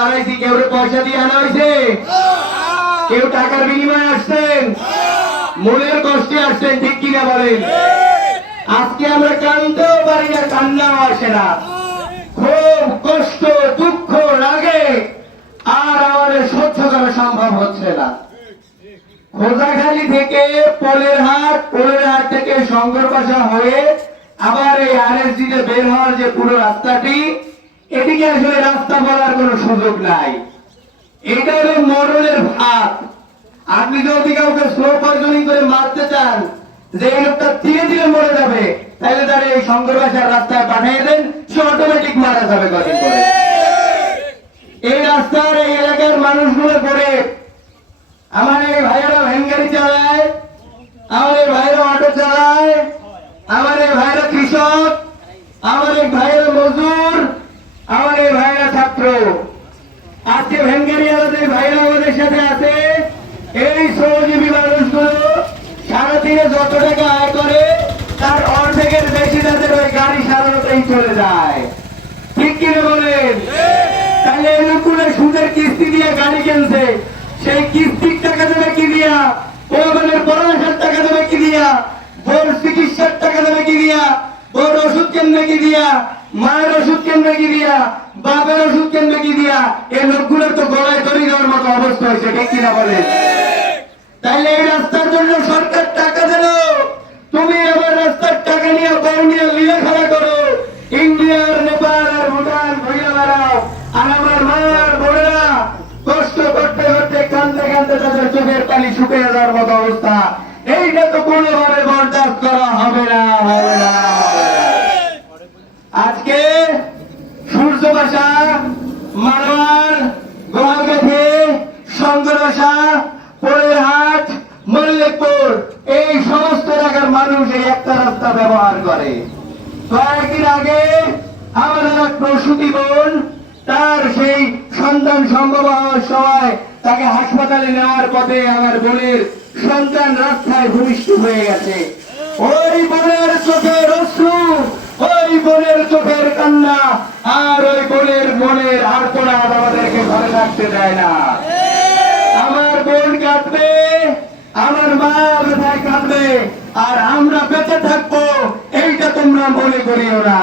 দাঁড়াইছি কেউ পয়সা দিয়ে আনা হয়েছে কেউ টাকার বিনিময়ে আসছেন? মনের কষ্টে আসছেন, ঠিক কিনা বলেন? আজকে আমরা কানতেও পারি না, কান্নাও আসে না। খুব কষ্ট, দুঃখ লাগে, আর আমাদের সহ্য করা সম্ভব হচ্ছে না। খোঁজাখালি থেকে পোলের হাট পোলের হাট থেকে শঙ্করপাশা হয়ে আবার এই তে বের হওয়ার যে পুরো রাস্তাটি এদিকে আসলে রাস্তা বলার কোনো সুযোগ নাই। এটা হলো মরণের ভাত আপনি যদি কাউকে স্লো করে মারতে চান, যে লোকটা ধীরে ধীরে মরে যাবে, তাহলে তার এই শঙ্করবাসার রাস্তায় পাঠিয়ে দেন, সে অটোমেটিক মারা যাবে কদিন পরে। এই রাস্তার এই এলাকার মানুষগুলো করে। আমার এই ভাইয়েরা ভ্যান গাড়ি চালায়, আমার এই ভাইয়েরা অটো চালায়, আমার এই ভাইয়েরা কৃষক, আমার এই ভাইয়েরা মজুর আমার এই ভাইয়েরা ছাত্র আজকে গাড়ি আমাদের ভাইয়েরা আমাদের সাথে আছে। এই শ্রমজীবী মানুষগুলো সারাদিনে যত টাকা আয় করে, তার অর্ধেকের বেশি তাদের ওই গাড়ি সারানোতেই চলে যায়। ঠিক কিনা বলেন? তাহলে এই লোকগুলো সুদের কিস্তি দিয়ে গাড়ি কিনছে। সেই কিস্তির টাকা দেবে কি দিয়া? ওদের পড়ালেখার টাকা দেবে কি দিয়া? বোর চিকিৎসার টাকা দেবে কি দিয়া? বোর ওষুধ কেনবে কি দিয়া? মায়ের ওষুধ কেনবে কি দিয়া? বাপের ওষুধ কেনবে কি দিয়া? এই লোকগুলোর তো গলায় তৈরি দেওয়ার মতো অবস্থা হয়েছে ঠিক কিনা বলে? তাইলে এই রাস্তার জন্য সরকার টাকা দিল তুমি আবার রাস্তার টাকা নিয়ে বউ নিয়ে লীলা খেলা করো। ইন্ডিয়ার নেপাল আর ভুটান ভইয়া আর আমার মার বোনেরা কষ্ট করতে করতে কান্দতে কান্দে তাদের চোখের পানি শুকিয়ে যাওয়ার মতো অবস্থা। এইটা তো কোনোভাবে বরদাস্ত করা হবে না হবে না হবে না। আজকে সূর্য ভাষা মারোয়ার গোয়ালকাঠি শঙ্করবাসা পোড়েরহাট মল্লিকপুর এই সমস্ত এলাকার মানুষ এই একটা রাস্তা ব্যবহার করে। কয়েকদিন আগে আমাদের এক প্রসূতি বোন তার সেই সন্তান সম্ভব হওয়ার সময় তাকে হাসপাতালে নেওয়ার পথে আমার বোনের সন্তান রাস্তায় ভূমিষ্ঠ হয়ে গেছে। ওই বোনের চোখের অশ্রু, ওই বোনের চোখের কান্না, আর ওই বোনের মনের আর্পণা আমাদেরকে ঘরে রাখতে দেয় না। আমার বোন কাঁদবে আমার মা ব্যথায় কাঁদবে, আর আমরা বেঁচে থাকব, এইটা তোমরা মনে করিও না।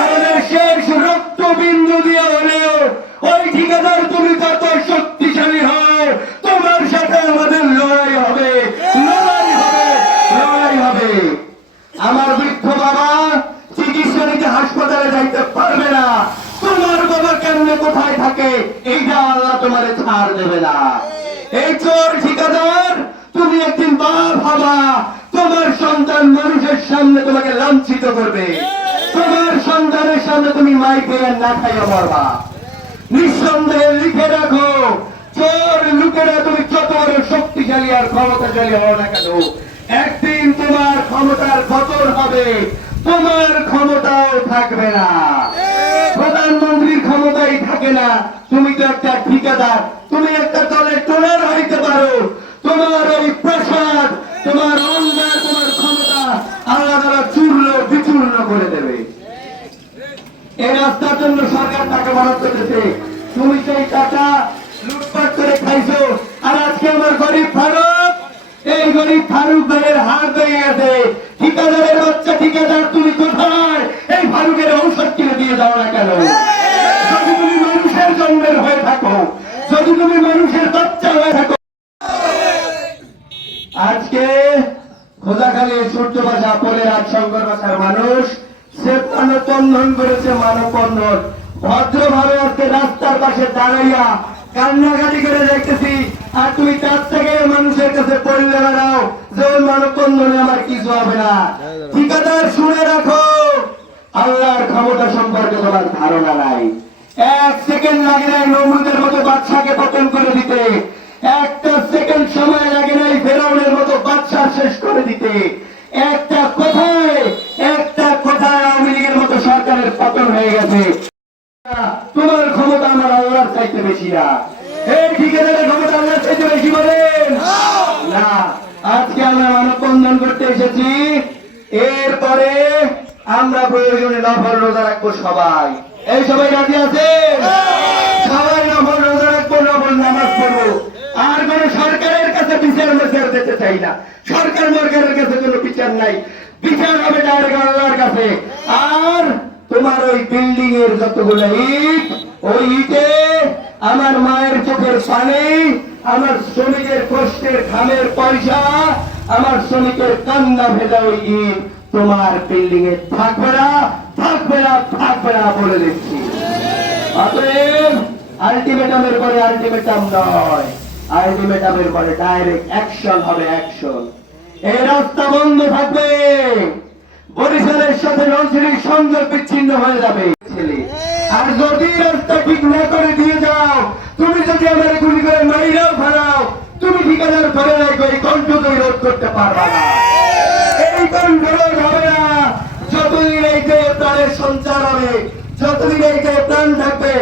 আমাদের শেষ রক্ত বিন্দু দিয়ে হলেও ওই ঠিকাদার তুমি যত শক্তিশালী হও, তোমার সাথে আমাদের লড়াই হবে লড়াই হবে লড়াই হবে। আমার বৃদ্ধ বাবা চিকিৎসা নিতে হাসপাতালে যাইতে পারবে না। তোমার বাবা কেমনে কোথায় থাকে, এইটা আল্লাহ তোমার ছাড় দেবে না। এই চোর ঠিকাদার তুমি একদিন বাপ হবা। তোমার সন্তান মানুষের সামনে তোমাকে লাঞ্ছিত করবে। তোমার সন্তানের সামনে তুমি মাইকে না খাইয়া মরবা। নিঃসন্দেহে লিখে রাখো, চোর লোকেরা তুমি যত বড় শক্তিশালী আর ক্ষমতাশালী হও না কেন, একদিন তোমার ক্ষমতার পতন হবে, তোমার ক্ষমতাও থাকবে না। প্রধানমন্ত্রীর ক্ষমতাই থাকে না। তুমি তো একটা ঠিকাদার, তুমি একটা দলের টোনার হইতে পারো তোমার ওই প্রসাদ তোমার অঙ্গার তোমার ক্ষমতা আল্লাহ তারা চূর্ণ বিচূর্ণ করে দেবে এই রাস্তার জন্য সরকার টাকা বরাদ্দ দিতে তুমি সেই টাকা লুটপাট করে খাইছো। আর আজকে আমার গরিব ফারুক, এই গরিব ফারুক ভাইয়ের হাত হয়ে গেছে। ঠিকাদারের বাচ্চা, ঠিকাদার, তুমি কোথায়? এই ফারুকের ঔষধ কিনে দিয়ে দাও না কেন? যদি তুমি মানুষের জন্মের হয়ে থাকো, যদি তুমি মানুষের বাচ্চা হয়ে থাকো। আজকে খোঁজাখালী সূর্য ভাষা পোলের আজ শঙ্কর মানুষ, সে মানববন্ধন করেছে, মানববন্ধন। ভদ্রভাবে আজকে রাস্তার পাশে দাঁড়াইয়া কান্নাকাটি করে দেখতেছি, আর তুমি তার থেকে মানুষের কাছে পড়লে বেড়াও যে ওই মানববন্ধনে আমার কিছু হবে না। ঠিকাদার, শুনে রাখো, আল্লাহর ক্ষমতা সম্পর্কে তোমার ধারণা নাই। এক সেকেন্ড লাগে নাই নমরুদের মতো বাচ্চাকে পতন করে দিতে। একটা সেকেন্ড সময় লাগে নাই ফেরাউনের মতো বাচ্চা শেষ করে দিতে। একটা কোথায় একটা কোথায় আওয়ামী লীগের মতো সরকারের পতন হয়ে গেছে। তোমার ক্ষমতা আমার আল্লাহর চাইতে বেশি না। এই ঠিকাদারের ক্ষমতা আল্লাহর চাইতে বেশি বলেন না, আজকে আমরা মানব বন্ধন করতে এসেছি। এরপরে আমরা প্রয়োজনে নফল রোজা রাখব সবাই। এই সবাই রাজি আছে সবাই নফল রোজা রাখব, নফল নামাজ পড়ব। আর কোন সরকারের কাছে বিচার মেচার দিতে চাই না। সরকার সরকারের কাছে কোনো বিচার নাই। বিচার হবে ডাইরেক্ট আল্লাহর কাছে। আর তোমার ওই বিল্ডিং এর যতগুলো ইট, ওই ইটে আমার মায়ের চোখের পানি, আমার শ্রমিকের কষ্টের ঘামের পয়সা, আমার শ্রমিকের কান্না ভেজা ওই ইট তোমার বিল্ডিং এ থাকবে না থাকবে না থাকবে না বলে দিচ্ছি। অতএব আলটিমেটামের পরে আলটিমেটাম নয়, আলটিমেটামের পরে ডাইরেক্ট অ্যাকশন হবে অ্যাকশন। এই রাস্তা বন্ধ থাকবে। বরিশালের সাথে রঞ্জনীর সংযোগ বিচ্ছিন্ন হয়ে যাবে। আর যদি রাস্তা ঠিক না করে দিয়ে যাও, তুমি যদি আমার গুলি করে মাইরাও ফেরাও তুমি ঠিকাদার ফেলে রাখো এই কণ্ঠ তুমি রোধ করতে পারবে না। এই কণ্ঠ রোধ হবে না। যতদিন এই যে প্রাণের সঞ্চার হবে, যতদিন এই যে প্রাণ থাকবে